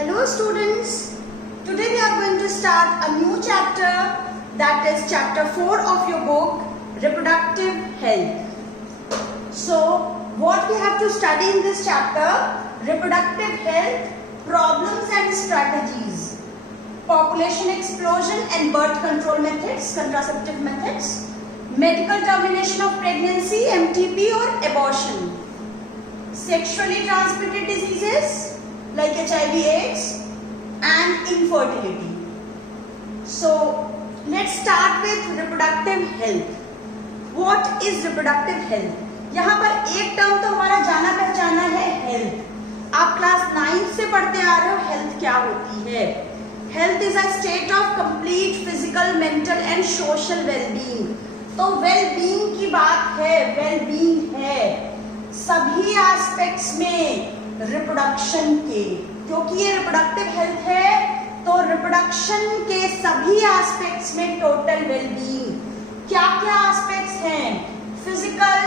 Hello students, today we are going to start a new chapter, that is chapter 4 of your book Reproductive Health. So what we have to study in this chapter: reproductive health, problems and strategies, population explosion and birth control methods, contraceptive methods, medical termination of pregnancy, MTP or abortion, sexually transmitted diseases like HIV/AIDS and infertility. So let's start with reproductive health. What is reproductive health? यहाँ पर एक term तो हमारा जाना पहचाना है, health. आप class 9 से पढ़ते आ रहे हो हेल्थ क्या होती है. Health is a state of complete physical, mental and social wellbeing. तो वेलबींग की बात है, वेलबींग है सभी एस्पेक्ट्स में रिप्रोडक्शन के, क्योंकि ये रिप्रोडक्टिव हेल्थ है तो रिप्रोडक्शन के सभी एस्पेक्ट्स में टोटल वेलबींग. क्या क्या एस्पेक्ट्स हैं? Physical,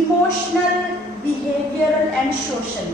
emotional, behavioural and social.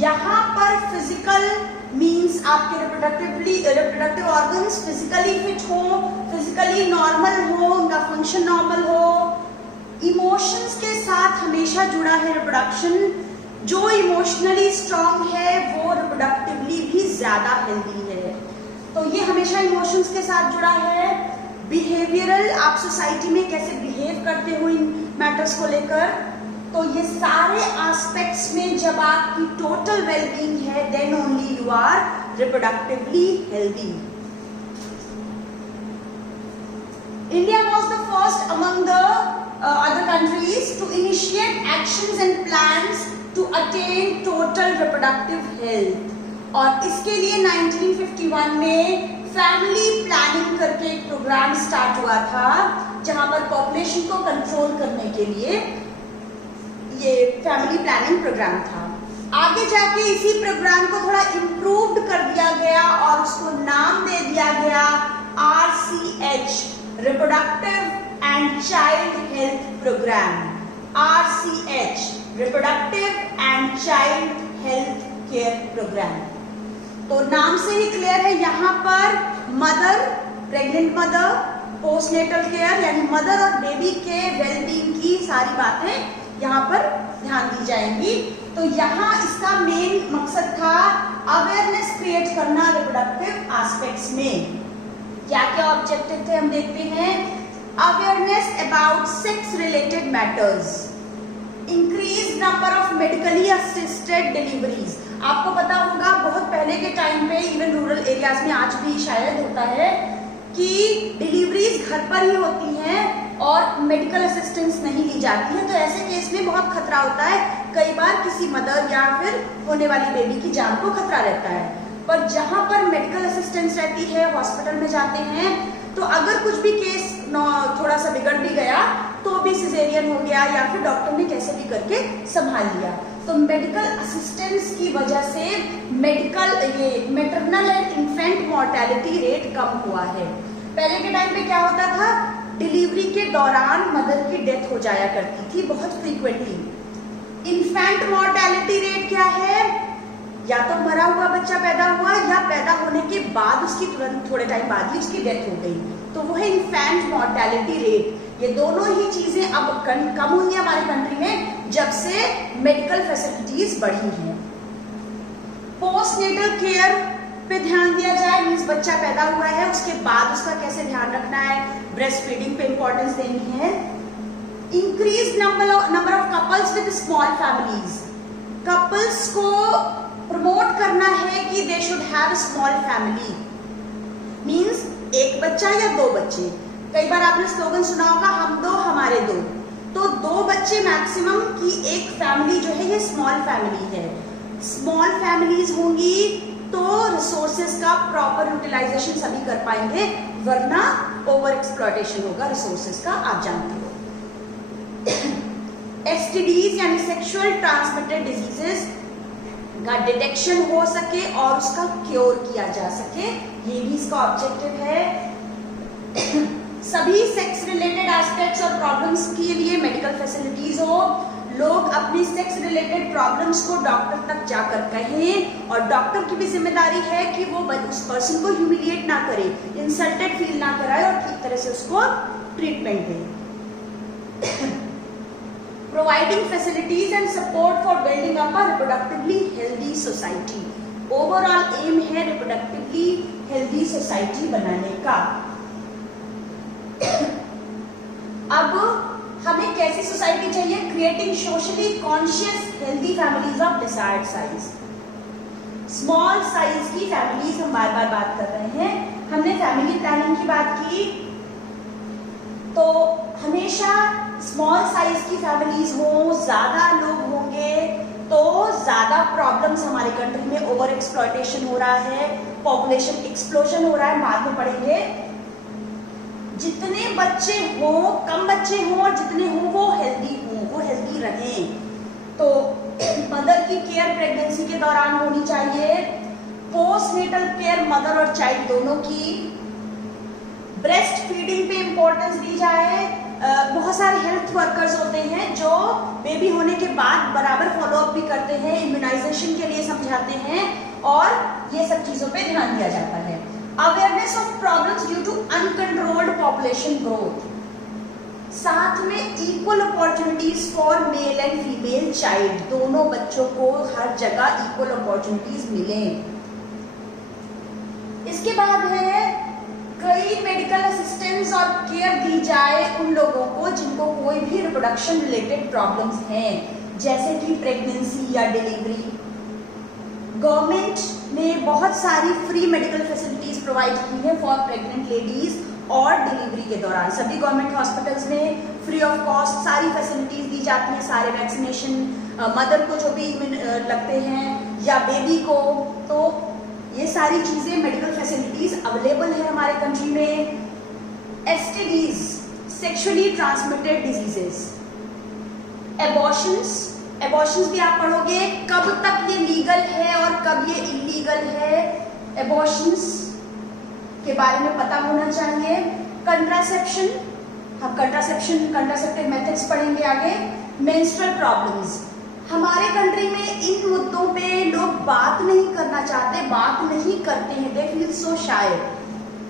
यहाँ पर फिजिकल मीन्स आपके रिप्रोडक्टिव ऑर्गन्स फिजिकली फिट हो, फिजिकली नॉर्मल हो, उनका फंक्शन नॉर्मल हो. इमोशंस के साथ हमेशा जुड़ा है रिप्रोडक्शन. जो इमोशनली स्ट्रांग है वो रिप्रोडक्टिवली भी ज्यादा हेल्दी है, तो ये हमेशा इमोशंस के साथ जुड़ा है. बिहेवियरल, आप सोसाइटी में कैसे बिहेव करते हो इन मैटर्स को लेकर, तो ये सारे एस्पेक्ट्स में जब आपकी टोटल वेलबींग है then only you are reproductively healthy. India was the first among the other countries to initiate actions and plans to attain total reproductive health. और इसके लिए 1951 में फैमिली प्लानिंग करके एक प्रोग्राम स्टार्ट हुआ था, जहां पर पॉपुलेशन को कंट्रोल करने के लिए ये फैमिली प्लानिंग प्रोग्राम था. आगे जाके इसी प्रोग्राम को थोड़ा इम्प्रूव्ड कर दिया गया और उसको नाम दे दिया गया RCH, reproductive and child health program. RCH, reproductive and child health care program. तो नाम से ही क्लियर है, यहाँ पर mother, pregnant mother, postnatal care यानी मदर और बेबी के वेलबींग की सारी बातें यहाँ पर ध्यान दी जाएंगी. तो यहाँ इसका मेन मकसद था अवेयरनेस क्रिएट करना रिप्रोडक्टिव एस्पेक्ट्स में. क्या क्या ऑब्जेक्टिव थे हम देखते हैं. Awareness about sex-related matters, increased number of medically assisted deliveries. आपको पता होगा बहुत पहले के टाइम पे इवन रूरल एरियाज में आज भी शायद होता है कि डिलीवरीज घर पर ही होती हैं और मेडिकल असिस्टेंस नहीं ली जाती है. तो ऐसे केस में बहुत खतरा होता है, कई बार किसी मदर या फिर होने वाली बेबी की जान को खतरा रहता है. पर जहां पर मेडिकल असिस्टेंस रहती है, हॉस्पिटल में जाते हैं, तो अगर कुछ भी केस थोड़ा सा बिगड़ भी गया तो भी सिजेरियन हो गया या फिर डॉक्टर ने कैसे भी करके संभाल लिया. तो मेडिकल असिस्टेंस की वजह से maternal and infant mortality rate कम हुआ है. पहले के टाइम पे क्या होता था, डिलीवरी के दौरान मदर की डेथ हो जाया करती थी बहुत फ्रीक्वेंटली. इन्फेंट मॉर्टेलिटी रेट क्या है, या तो मरा हुआ बच्चा पैदा हुआ या पैदा होने के बाद उसकी तुरंत थोड़े टाइम बाद ही उसकी डेथ हो गई, तो वो है इन्फेंट मॉर्टेलिटी रेट. ये दोनों ही चीजें अब कम हुई है हमारे कंट्री में जब से मेडिकल फैसिलिटीज बढ़ी हैं. पोस्टनेटल केयर पे ध्यान दिया जाए, मींस बच्चा पैदा हुआ है उसके बाद उसका कैसे ध्यान रखना है, ब्रेस्ट फीडिंग पे इंपॉर्टेंस देनी है. Increase number of couples with small families, couples को प्रमोट करना है कि they should have small family, means एक बच्चा या दो बच्चे. कई बार आपने स्लोगन सुना होगा, हम दो हमारे दो, तो 2 बच्चे मैक्सिमम की एक फैमिली जो है ये स्मॉल फैमिली है. स्मॉल फैमिलीज होंगी तो रिसोर्सेज का प्रॉपर यूटिलाइजेशन सभी कर पाएंगे, वरना ओवर एक्सप्लॉयटेशन होगा रिसोर्सेज का, आप जानते हो. STDs यानी सेक्सुअल ट्रांसमिटेड डिजीजेस का डिटेक्शन हो सके और उसका क्योर किया जा सके, ये भी इसका ऑब्जेक्टिव है. सभी सेक्स रिलेटेड एस्पेक्ट्स और प्रॉब्लम्स के लिए मेडिकल फैसिलिटीज हो, लोग अपनी सेक्स रिलेटेड प्रॉब्लम्स को डॉक्टर तक जाकर कहें, और डॉक्टर की भी जिम्मेदारी है कि वो उस पर्सन को ह्यूमिलिएट ना करे, इंसल्टेड फील ना कराए और ठीक तरह से उसको ट्रीटमेंट दे। Providing facilities and support for building up a reproductively healthy society. Overall aim है रिप्रोडक्टिवली हेल्दी सोसाइटी बनाने का। अब हमें कैसी सोसाइटी चाहिए? Creating socially conscious healthy families of desired size. Small size की फैमिलीज हम बार बार बात कर रहे हैं। हमने फैमिली प्लानिंग की बात की, तो हमेशा स्मॉल साइज की फैमिलीज हो, ज्यादा लोग होंगे तो ज्यादा प्रॉब्लम्स हमारे कंट्री में, ओवर एक्सप्लॉयटेशन हो रहा है, पॉपुलेशन एक्सप्लोजन हो रहा है, बाद में पढ़ेंगे। जितने बच्चे हो, कम बच्चे हो और जितने हो वो हेल्दी रहें। तो मदर की केयर प्रेगनेंसी के दौरान होनी चाहिए, पोस्ट नेटल केयर मदर और चाइल्ड दोनों की, ब्रेस्ट फीडिंग पे इंपॉर्टेंस दी जाए। बहुत सारे हेल्थ वर्कर्स होते हैं जो बेबी होने के बाद बराबर फॉलोअप भी करते हैं, इम्यूनाइजेशन के लिए समझाते हैं, और ये सब चीजों पे ध्यान दिया जाता है। Awareness of problems due to uncontrolled population growth. साथ में equal opportunities for male and female child, दोनों बच्चों को हर जगह इक्वल अपॉर्चुनिटीज मिले। इसके बाद है कई मेडिकल असिस्टेंस और केयर दी जाए उन लोगों को जिनको कोई भी रिप्रोडक्शन रिलेटेड प्रॉब्लम्स हैं, जैसे कि प्रेगनेंसी या डिलीवरी। गवर्नमेंट ने बहुत सारी फ्री मेडिकल फैसिलिटीज प्रोवाइड की है फॉर प्रेग्नेंट लेडीज और डिलीवरी के दौरान। सभी गवर्नमेंट हॉस्पिटल्स में फ्री ऑफ कॉस्ट सारी फैसिलिटीज दी जाती हैं, सारे वैक्सीनेशन, मदर को जो भी लगते हैं या बेबी को, तो ये सारी चीजें मेडिकल फैसिलिटीज अवेलेबल है हमारे कंट्री में। STDs, sexually transmitted diseases, abortions भी आप पढ़ोगे, कब तक ये लीगल है और कब ये इलीगल है, एबॉर्शंस के बारे में पता होना चाहिए। कंट्रासेप्शन, हम कंट्रासेप्टिव मेथड्स पढ़ेंगे आगे। मेंस्ट्रुअल प्रॉब्लम्स, हमारे कंट्री में इन मुद्दों पे लोग बात नहीं करना चाहते, बात नहीं करते हैं, they feel so shy.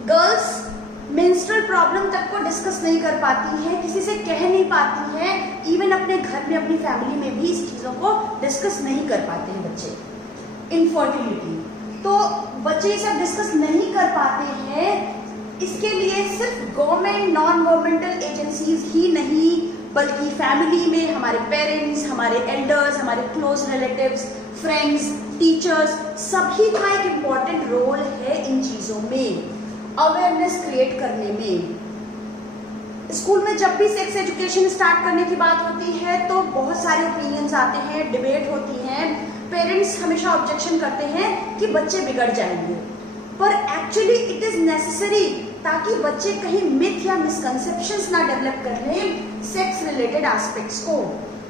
Girls menstrual problem तक को डिस्कस नहीं कर पाती हैं, किसी से कह नहीं पाती हैं, इवन अपने घर में अपनी फैमिली में भी इस चीजों को डिस्कस नहीं कर पाते हैं बच्चे। इनफर्टिलिटी, तो बच्चे ये सब डिस्कस नहीं कर पाते हैं। इसके लिए सिर्फ गवर्नमेंट, नॉन गवर्नमेंटल एजेंसीज ही नहीं बल्कि फैमिली में हमारे पेरेंट्स, हमारे एल्डर्स, हमारे क्लोज रिलेटिव्स, फ्रेंड्स, टीचर्स, सभी का एक इम्पॉर्टेंट रोल है इन चीजों में, अवेयरनेस क्रिएट करने में। स्कूल में जब भी सेक्स एजुकेशन स्टार्ट करने की बात होती है तो बहुत सारे ओपिनियंस आते हैं, डिबेट होती है, पेरेंट्स हमेशा ऑब्जेक्शन करते हैं कि बच्चे बिगड़ जाएंगे, पर एक्चुअली इट इज नेसेसरी ताकि बच्चे कहीं मिथ या मिसकंसेप्शंस ना डेवलप कर लें सेक्स रिलेटेड एस्पेक्ट्स को।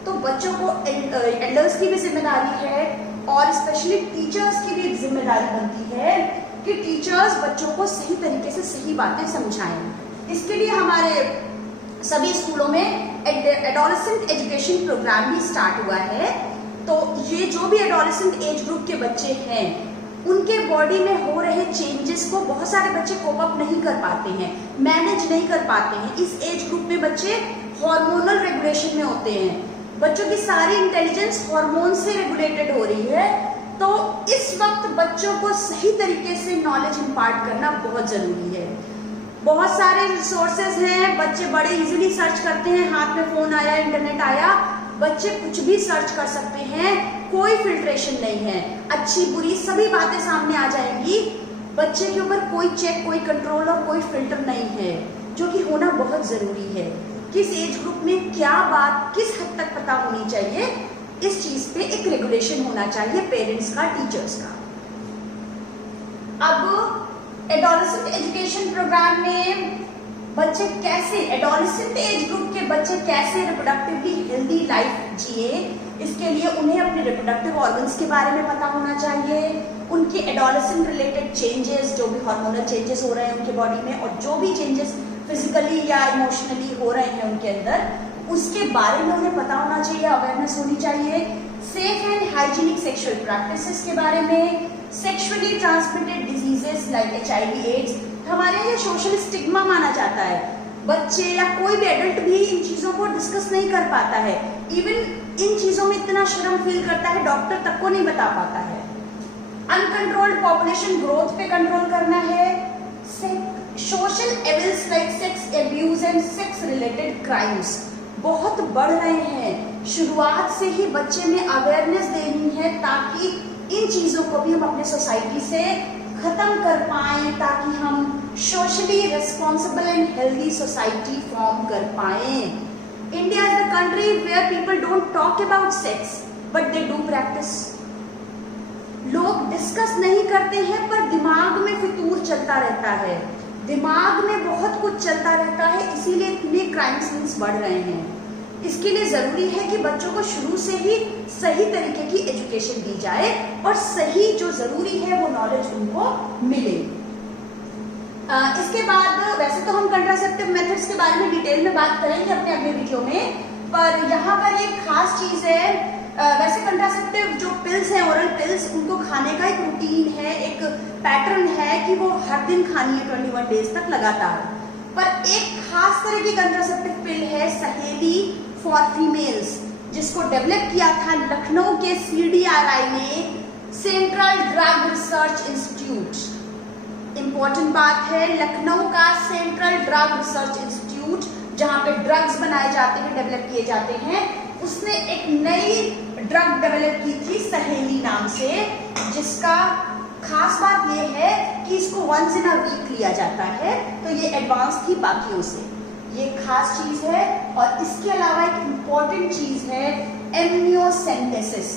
तो बच्चों को एल्डर्स की भी जिम्मेदारी है और स्पेशली टीचर्स की भी जिम्मेदारी बनती है कि टीचर्स बच्चों को सही तरीके से सही बातें समझाएं। इसके लिए हमारे सभी स्कूलों में एडोलेसेंट एजुकेशन प्रोग्राम भी स्टार्ट हुआ है। तो ये जो भी एडोलेसेंट एज ग्रुप के बच्चे हैं उनके बॉडी में हो रहे चेंजेस को बहुत सारे बच्चे कोप अप नहीं कर पाते हैं, मैनेज नहीं कर पाते हैं। इस एज ग्रुप में बच्चे हार्मोनल रेगुलेशन में होते हैं, बच्चों की सारी इंटेलिजेंस हार्मोन से रेगुलेटेड हो रही है। तो इस वक्त बच्चों को सही तरीके से नॉलेज इम्पार्ट करना बहुत जरूरी है। बहुत सारे रिसोर्सेज हैं, बच्चे बड़े इजीली सर्च करते हैं, हाथ में फोन आया, इंटरनेट आया, बच्चे कुछ भी सर्च कर सकते हैं, कोई फिल्ट्रेशन नहीं है, अच्छी बुरी सभी बातें सामने आ जाएंगी। बच्चे के ऊपर कोई चेक, कोई कंट्रोल और कोई फिल्टर नहीं है, जो कि होना बहुत जरूरी है। किस एज ग्रुप में क्या बात किस हद तक पता होनी चाहिए, इस चीज पे एक रेगुलेशन होना चाहिए पेरेंट्स का, टीचर्स का। अब एडोलेसेंट एजुकेशन प्रोग्राम में बच्चे कैसे, एडोलेसेंट एज ग्रुप के बच्चे कैसे रिप्रोडक्टिवली हेल्दी लाइफ जिए, इसके लिए उन्हें अपने रिप्रोडक्टिव ऑर्गन्स के बारे में पता होना चाहिए, उनके एडोलेसेंट रिलेटेड चेंजेस, जो भी हार्मोनल चेंजेस हो रहे हैं उनके बॉडी में और जो भी चेंजेस फिजिकली या इमोशनली हो रहे हैं उनके अंदर, उसके बारे में उन्हें पता होना चाहिए, अवेयरनेस होनी चाहिए। Safe and hygienic sexual practices के बारे में, sexually transmitted diseases like HIV AIDS. हमारे यहाँ सोशल स्टिग्मा माना जाता है, बच्चे या कोई भी एडल्ट भी इन चीज़ों को डिस्कस नहीं कर पाता है, इवन इन चीज़ों में इतना शर्म फील करता है, डॉक्टर तक को नहीं बता पाता है। अनकंट्रोल्ड पॉपुलेशन ग्रोथ पे कंट्रोल करना है। Social evils like sex abuse and sex related crimes बहुत बढ़ रहे हैं। शुरुआत से ही बच्चे में अवेयरनेस देनी है ताकि इन चीज़ों को भी हम अपने सोसाइटी से खत्म कर पाएं, ताकि हम socially responsible and healthy society form कर पाएं। India is the country where people don't talk about sex but they do practice. लोग डिस्कस नहीं करते हैं पर दिमाग में फितूर चलता रहता है, दिमाग में बहुत कुछ चलता रहता है, इसीलिए इतने क्राइम सीन्स बढ़ रहे हैं। इसके लिए जरूरी है कि बच्चों को शुरू से ही सही तरीके की एजुकेशन दी जाए और सही जो जरूरी है वो नॉलेज उनको मिले। इसके बाद वैसे तो हम कंट्रासेप्टिव मेथड्स के बारे में डिटेल में बात करेंगे अपने अगले वीडियो में, पर यहाँ पर एक खास चीज है। वैसे कंट्रासेप्टिव जो पिल्स हैं, ओरल पिल्स, उनको खाने का एक रूटीन है, एक पैटर्न है कि वो हर दिन खानी है 21 डेज तक लगातार। पर एक खास तरह की कंट्रासेप्टिव पिल है सहेली फॉर फीमेल्स, जिसको डेवलप किया था लखनऊ के CDRI ने, central drug research institute. Important बात है, लखनऊ का सेंट्रल ड्रग रिसर्च इंस्टीट्यूट जहां पे ड्रग्स बनाए जाते हैं, डेवलप किए जाते हैं, उसने एक नई ड्रग डेवलप की थी सहेली नाम से, जिसका खास बात यह है कि इसको वंस इन अ वीक लिया जाता है, तो ये एडवांस थी बाकियों से, ये खास चीज है। और इसके अलावा एक इम्पॉर्टेंट चीज है एमनियोसेंटेसिस।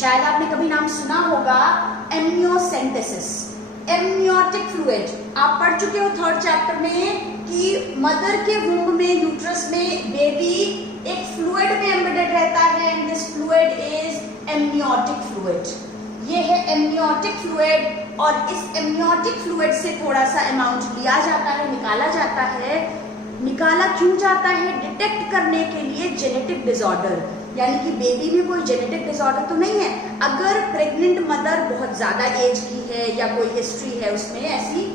शायद आपने कभी नाम सुना होगा एमनियोसेंटेसिस, एमनियोटिक फ्लूइड। आप पढ़ चुके हो 3rd चैप्टर में कि मदर के वूम्ब में, यूट्रस में बेबी एक फ्लूइड में एम्बेडेड रहता है, and this fluid is amniotic fluid. ये है एमनियोटिक फ्लूइड, और इस एमनियोटिक फ्लूइड से थोड़ा सा अमाउंट लिया जाता है, निकाला जाता है। निकाला क्यों जाता है? डिटेक्ट करने के लिए जेनेटिक डिसऑर्डर, यानी कि बेबी में कोई जेनेटिक डिसऑर्डर तो नहीं है। अगर प्रेग्नेंट मदर बहुत ज्यादा एज की है या कोई हिस्ट्री है उसमें ऐसी,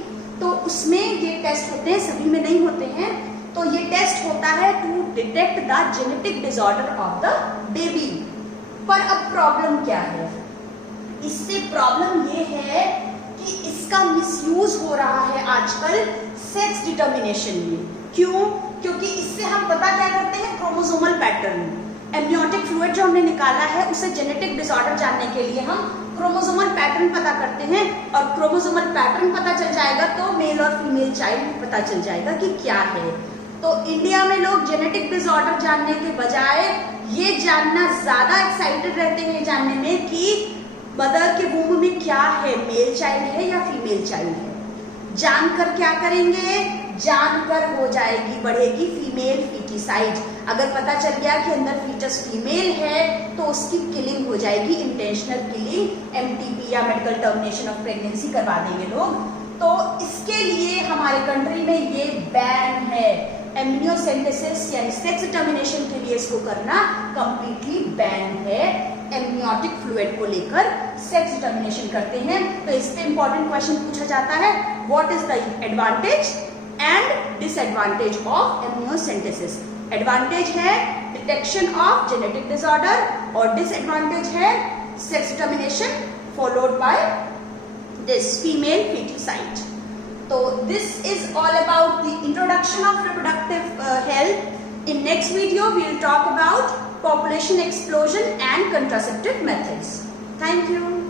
तो उसमें ये टेस्ट होते हैं, सभी में नहीं होते हैं। तो ये टेस्ट होता है to detect the genetic disorder of the baby. पर अब प्रॉब्लम क्या है? इससे प्रॉब्लम ये है कि इसका मिसयूज हो रहा है आजकल सेक्स डिटर्मिनेशन में। क्यों? क्योंकि इससे हम पता क्या करते हैं, क्रोमोसोमल पैटर्न। एमनियोटिक फ्लूइड जो हमने निकाला है उसे जेनेटिक डिसऑर्डर जानने के लिए हम क्रोमोसोमल पैटर्न पता करते हैं, और क्रोमोसोमल पैटर्न पता चल जाएगा तो मेल और फीमेल चाइल्ड पता चल जाएगा कि क्या है। तो इंडिया में लोग जेनेटिक डिसऑर्डर जानने के बजाय ये जानना ज्यादा एक्साइटेड रहते हैं जानने में कि मदर के वूम्ब में क्या है, मेल चाइल्ड है या फीमेल चाइल्ड है। जानकर क्या करेंगे? जानकर हो जाएगी, बढ़ेगी फीमेल फीटिसाइड। अगर पता चल गया कि अंदर फीटस फीमेल है तो उसकी किलिंग हो जाएगी, इंटेंशनल किलिंग, MTP या मेडिकल टर्मिनेशन ऑफ प्रेगनेंसी करवा देंगे लोग। तो इसके लिए हमारे कंट्री में ये बैन है, एमनियोसेंटेसिस यानी सेक्स डिटर्मिनेशन के लिए इसको करना कंप्लीटली बैन है। एमनियोटिक फ्लूइड को लेकर सेक्स डिटर्मिनेशन करते हैं। तो इस पे इंपॉर्टेंट क्वेश्चन पूछा जाता है, what is the advantage and disadvantage of amniocentesis. Advantage है डिटेक्शन ऑफ जेनेटिक डिसऑर्डर और डिसएडवांटेज है sex determination followed by this female foeticide. So this is all about the introduction of reproductive health. In next video we will talk about population explosion and contraceptive methods. Thank you.